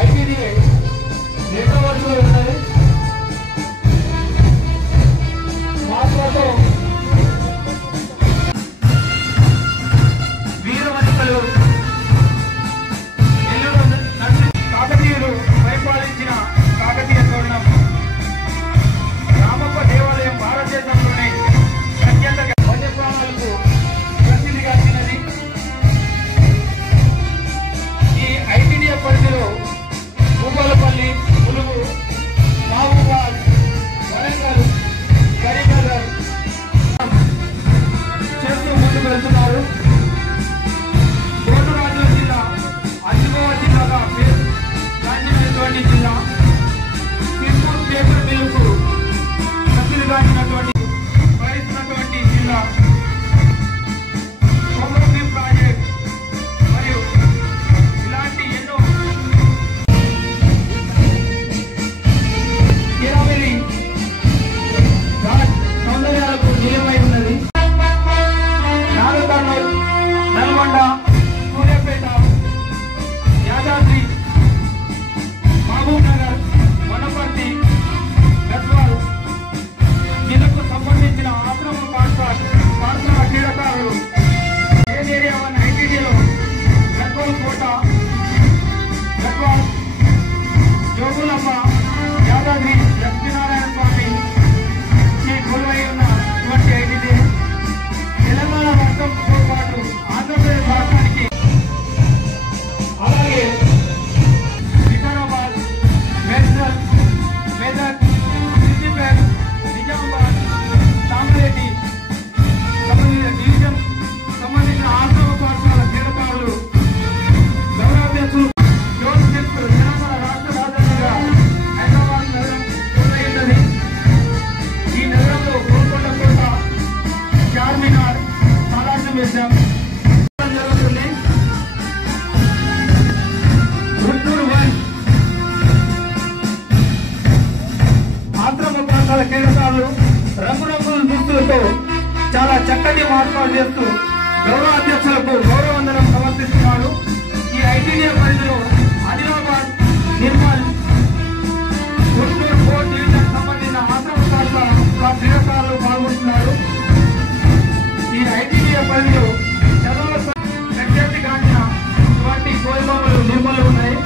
ITDA రెండో వరుసలో ఉన్నది. మాత్రతో వీర వనితలు కాకతీయులు పరిపాలించిన కాకతీయ తోరణం రామప్ప దేవాలయం భారతదేశంలోనే అత్యంత వన్యప్రాణాలకు ప్రసిద్ధిగాంచినది. ఈ ఐటీడీఏ పరిధిలో భూపాలపల్లి, ములుగు, మహబూబాద్, వరంగల్, కరీంనగర్ చేస్తూ ముందుకు వెళ్తున్నారు. గోండవాన జిల్లా అదిలాబాద్ జిల్లాగా గాంచినటువంటి జిల్లా. StateSports పేపర్ మిల్లుకు ప్రసిద్ధిగాంచినటువంటి భరిస్తున్నటువంటి జిల్లా. కొమరం ప్రాజెక్ట్ మరియు ఇలాంటి ఎన్నో కిరామిరి సౌందర్యాలకు నిలయమై ఉన్నది. నాగకర్నూలు, నల్గొండ, సూర్యాపేట, యాదాద్రి, మహబూబ్ నగర్, వనపర్తి, గద్వాల్ జిల్లాకు సంబంధించిన ఆశ్రమ పాఠశాల క్రీడాకారులు ఏరియా 1 ఐటీడీలో గద్వాల్ కోట, గద్వాల్, జోగులమ్మ, యాదాద్రి లక్ష్మీనారాయణ స్వామి కొలువై ఉన్నటువంటి ఐటీడీ తెలంగాణ రాష్ట్రంతో పాటు ఆంధ్రప్రదేశ్ రాష్ట్రానికి అలాగే వికారాబాద్, మేడ్చల్, మెదక్, సిద్దిపేట, నిజామాబాద్, కామారెడ్డి డివిజన్ సంబంధించిన ఆశ్రమ పాఠశాల క్రీడాకారులు గౌరవాధ్యక్షులు తెలంగాణ రాష్ట్ర రాజధానిగా హైదరాబాద్ నగరం పూర్తయినది. ఈ నగరంలో గోల్కొండ కోట, చార్మినార్, సాలార్జంగ్ మ్యూజియం జరుగుతుంది. గుంటూరు 1 ఆశ్రమ పాఠశాల క్రీడాకారులు రంగురంగుల దుస్తులతో చాలా చక్కటి మార్పాటు చేస్తూ గౌరవ అధ్యక్షులకు గౌరవవందనం సమర్పిస్తున్నారు. ఈ ఐటీడీఏ పరిధిలో ఆదిలాబాద్, నిర్మల్, గుంటూరు 4 డివిజన్ సంబంధించిన ఆశ్రమ పాఠశాల క్రీడాకారులు పాల్గొంటున్నారు. ఈ ఐటీడీఏ పరిధిలో చదువుల ప్రఖ్యాతిగాంచిన కోయిబొమ్మలు, నిర్మలు ఉన్నాయి.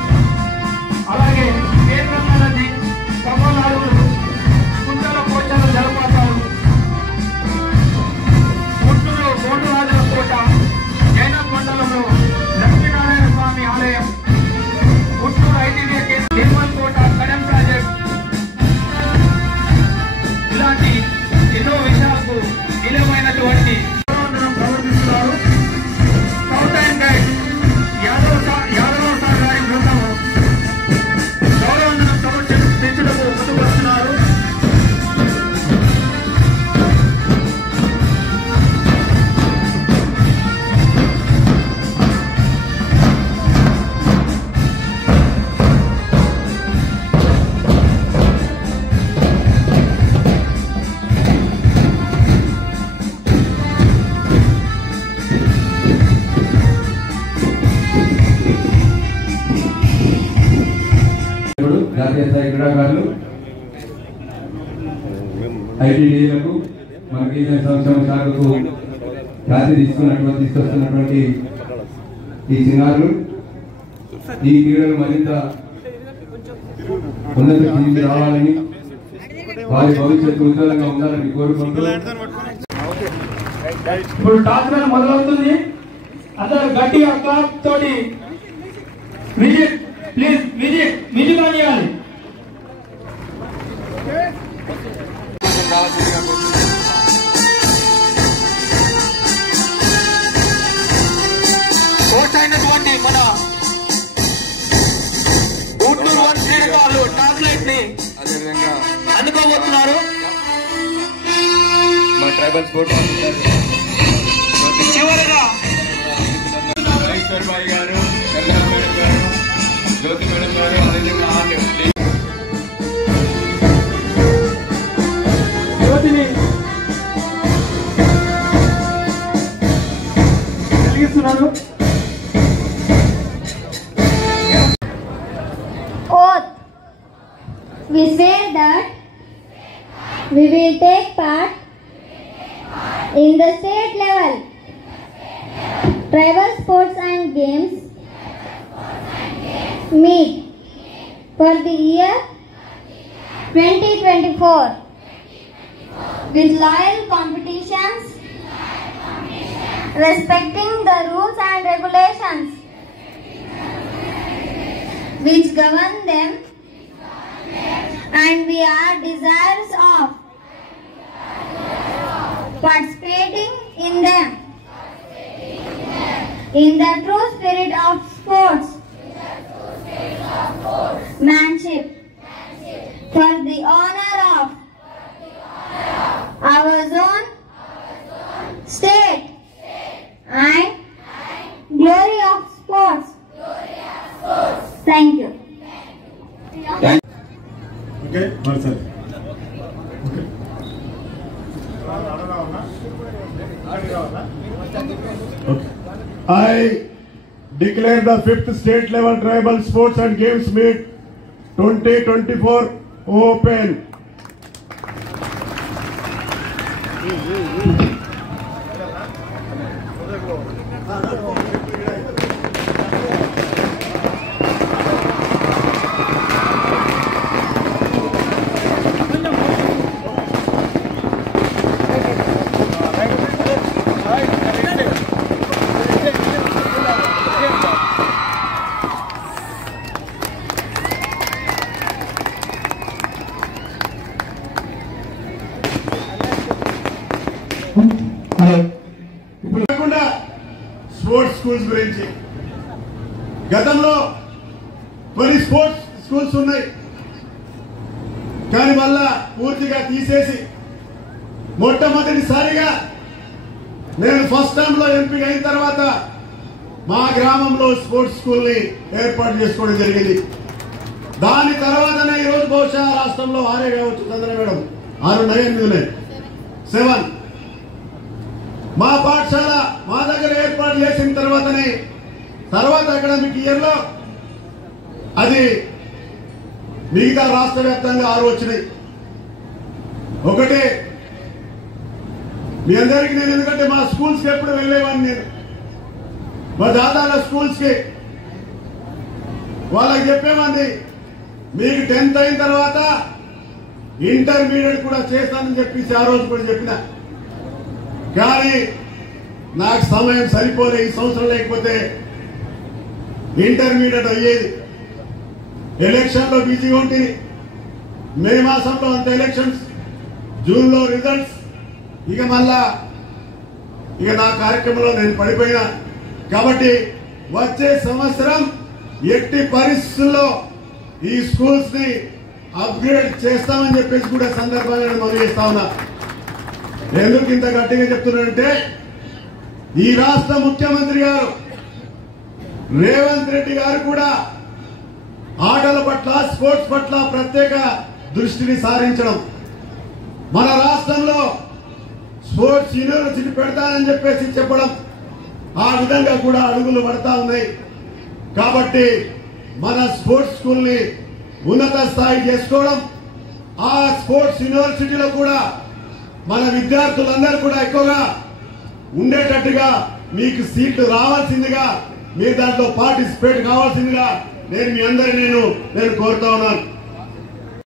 అలాగే కేంద్రంగా నది, కమల అడవులు, కుంటల పోచల జలపాతాలు, గుంటూరులో గోండరాజుల కోట, జైనాథ్ మండలంలో లక్ష్మీనారాయణ స్వామి ఆలయం, గుంటూరు ఐటీడీఏ నిర్మల్ కోట, కడెం ప్రాజెక్ట్ ఇలాంటి ఎన్నో విషయాలకు నిలయమైనటువంటి ప్రవర్తిస్తున్నారు. South and guide Yadav sir గారి బృందం గౌరవందనం సమర్పించడానికి ముందుకు వస్తున్నారు. జాతీయ స్థాయి క్రీడాకారులు ఐటీడీలకు మన గిరిజన సంక్షేమ శాఖకు ఖ్యాతి తీసుకొస్తున్నటువంటి ఈ చిన్నారులు ఈ క్రీడలు మరింత ఉన్నత స్థితికి రావాలని, వారి భవిష్యత్తు ఉజ్వలంగా ఉండాలని కోరుకుంటూ ఇప్పుడు టాస్ మొదలవుతుంది. అందరూ గట్టిగా క్లాప్ తోటి విజిట్ ప్లీజ్ విజిట్ చేయాలి. కోచ్ అయినటువంటి మన గుంటూరు 1 క్రీడాకారులు టాస్ లైట్ ని అందుకోబోతున్నారు. మా ట్రైబల్ స్పోర్ట్ చివరిగా గారు, జ్యోతి మేడం గారు, అదేవిధంగా జ్యోతిని కలిగిస్తున్నారు. We swear that we will take part in the state level tribal sports and games meet for the year 2024 with loyal competitions, respecting the rules and regulations which govern them, and we are desirous of participating in them in the true spirit of sportsmanship for the honor of our zone, state, and glory of sports. Thank you. Okay, Marcel. Okay. I declare the 5th State Level Tribal Sports and Games Meet 2024 open. Sports schools గురించి గతంలో కొన్ని sports schools ఉన్నాయి, కానీ వల్ల పూర్తిగా తీసేసి మొట్టమొదటిసారిగా నేను ఫస్ట్ టైం లో ఎంపిక అయిన తర్వాత మా గ్రామంలో స్పోర్ట్స్ స్కూల్ ని ఏర్పాటు చేసుకోవడం జరిగింది. దాని తర్వాతనే ఈరోజు బహుశా రాష్ట్రంలో 6 కావచ్చు, చంద్ర మేడం 6 9 7 మా పాఠశాల మా దగ్గర ఏర్పాటు చేసిన తర్వాత అకాడమిక్ ఇయర్ లో అది మిగతా రాష్ట్ర వ్యాప్తంగా 6 వచ్చినాయి. ఒకటి మీ అందరికీ నేను, ఎందుకంటే మా స్కూల్స్ కి ఎప్పుడు వెళ్లేవాడిని నేను, మా దాదాల స్కూల్స్ కి వాళ్ళకి చెప్పేవాడిని మీకు 10th అయిన తర్వాత ఇంటర్మీడియట్ కూడా చేస్తానని చెప్పేసి ఆ రోజు కూడా చెప్పిన. కానీ నాకు సమయం సరిపోలే, ఈ సంవత్సరం లేకపోతే ఇంటర్మీడియట్ అయ్యేది. ఎలక్షన్ లో బిజీగా ఉంటుంది, మే మాసంలో అంత ఎలక్షన్స్, జూన్ లో రిజల్ట్స్, ఇక మళ్ళా నా కార్యక్రమంలో నేను పడిపోయినా. కాబట్టి వచ్చే సంవత్సరం ఎట్టి పరిస్థితుల్లో ఈ స్కూల్స్ ని అప్గ్రేడ్ చేస్తామని చెప్పేసి కూడా సందర్భంగా మనం చేస్తా ఉన్నా. ఎందుకు ఇంత గట్టిగా చెప్తున్నానంటే ఈ రాష్ట్ర ముఖ్యమంత్రి గారు రేవంత్ రెడ్డి గారు కూడా ఆటల పట్ల, స్పోర్ట్స్ పట్ల ప్రత్యేక దృష్టిని సారించడం, మన రాష్ట్రంలో స్పోర్ట్స్ యూనివర్సిటీ పెడతానని చెప్పేసి చెప్పడం, ఆ విధంగా కూడా అడుగులు పడతా ఉన్నాయి. కాబట్టి మన స్పోర్ట్స్ స్కూల్ ని ఉన్నత స్థాయి చేసుకోవడం, ఆ స్పోర్ట్స్ యూనివర్సిటీలో కూడా మన విద్యార్థులందరూ కూడా ఎక్కువగా ఉండేటట్టుగా మీకు సీట్లు రావాల్సిందిగా, మీరు దాంట్లో పార్టిసిపేట్ కావాల్సిందిగా నేను మీ అందరినీ నేను కోరుతా ఉన్నాను.